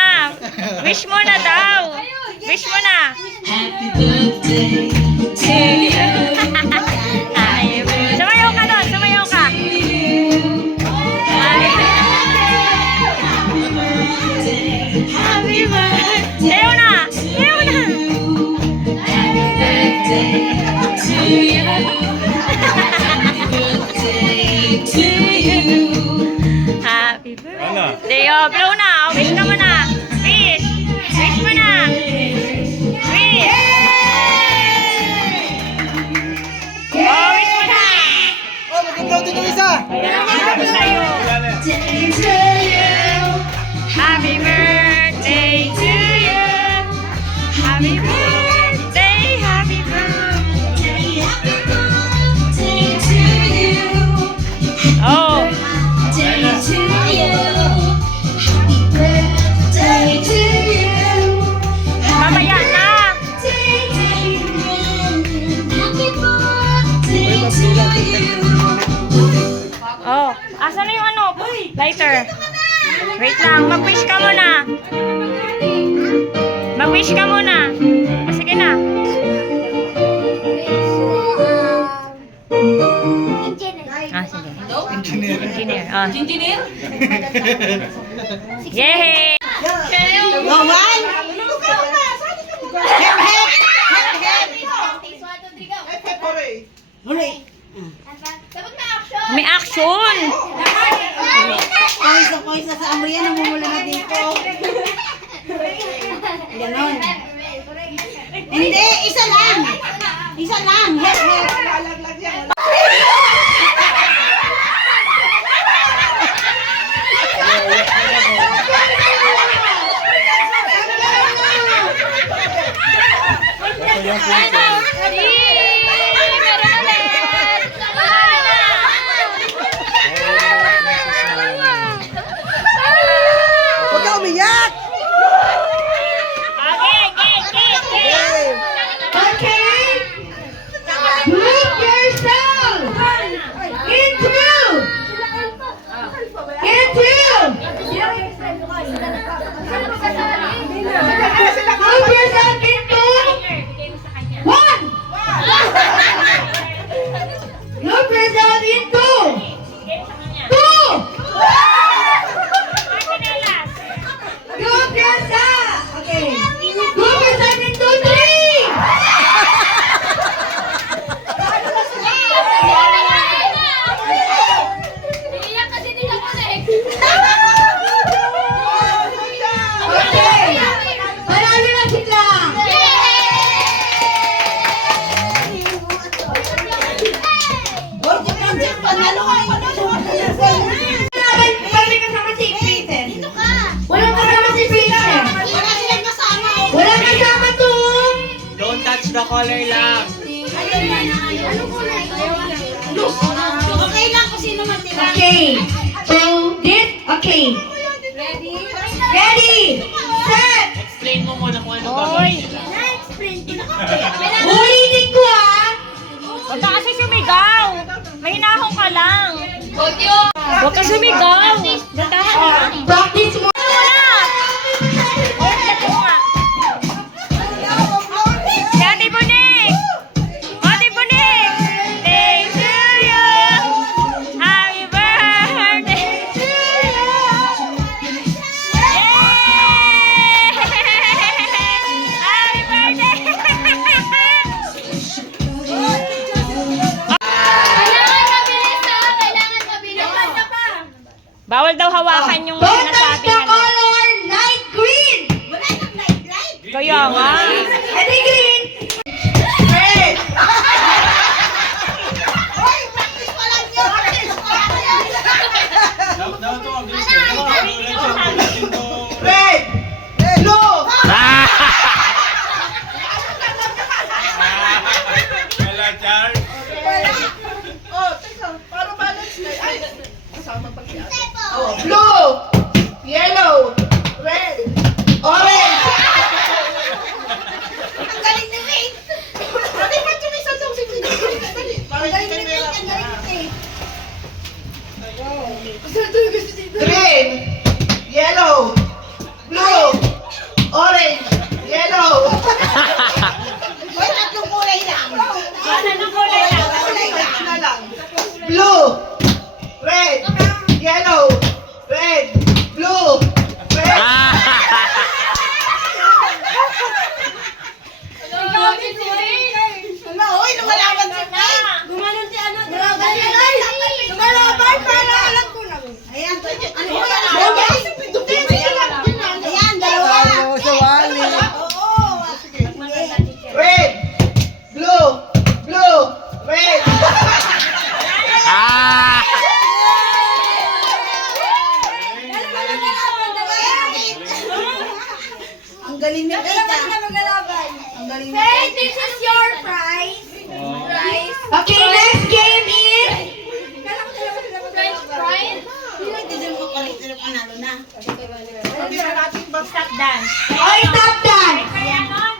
na. Wish mo na daw. Wish mo na. Happy birthday to you. Sumayaw ka doon. Sumayaw ka. Happy birthday. Sayaw na. Sayaw na. Happy birthday to you. Happy birthday to you. Happy birthday. Oh, blow na. Oh, wish ka mo na. Wish. Wish mo na. Wish. Oh, wish mo na. Oh, mag-blow din yung isa. Ayan ang happy sa'yo. Day to you. Happy birthday to you. Happy birthday. Happy birthday. Happy birthday to you. Oh. Day to you. Happy birthday to you. Mamaya na. Happy birthday to you. Oh, asa na yung ano? Lighter. Wait lang, mag-wish ka muna. Mag-wish ka muna. O, sige na. Ah, sige. Engineer. Ah. Engineer? Yay! Wawan! Hep, hep! Hep, hep, hooray! Hooray! May action! Koisa sa amriyan, namumula na dito. Ganon. Hindi, isa lang. Isa lang. Hep, hep. Huwag ka umiyak! Okay. Move yourself into move yourself into one. Move yourself into two. Move yourself. Okay. Move yourself into three. Okay. Marami na sila. Pwede kasama si Peter. Walang kasama si Peter. Wala kasama to. Don't touch the color lang. Okay. So, this, okay. Ready, set. Explain mo muna kung ano gagawin nila. Ulitin ko ah. Huwag ka kasi sumigaw. Mahinahon ka lang. Huwag ka sumigaw. Gandahan lang. Practice mo. Si Ate Bunik! Ate Bunik! Day to you! Happy birthday to you! Yay! Happy birthday! Bawal daw hawakan yung Don't touch sinasabi the ano. color light green. Kaya nga. Edi green. Red! Red! Blue! Wala, Char. Oh, teka. Para balance na. Ay! Kasama pa siya. Oh, blue! Yellow! Red! Orange! galing Hey, this is your prize. Oh. Prize. Okay, next game is... Prize. Stop dance. Oh, stop dance. Kaya nun.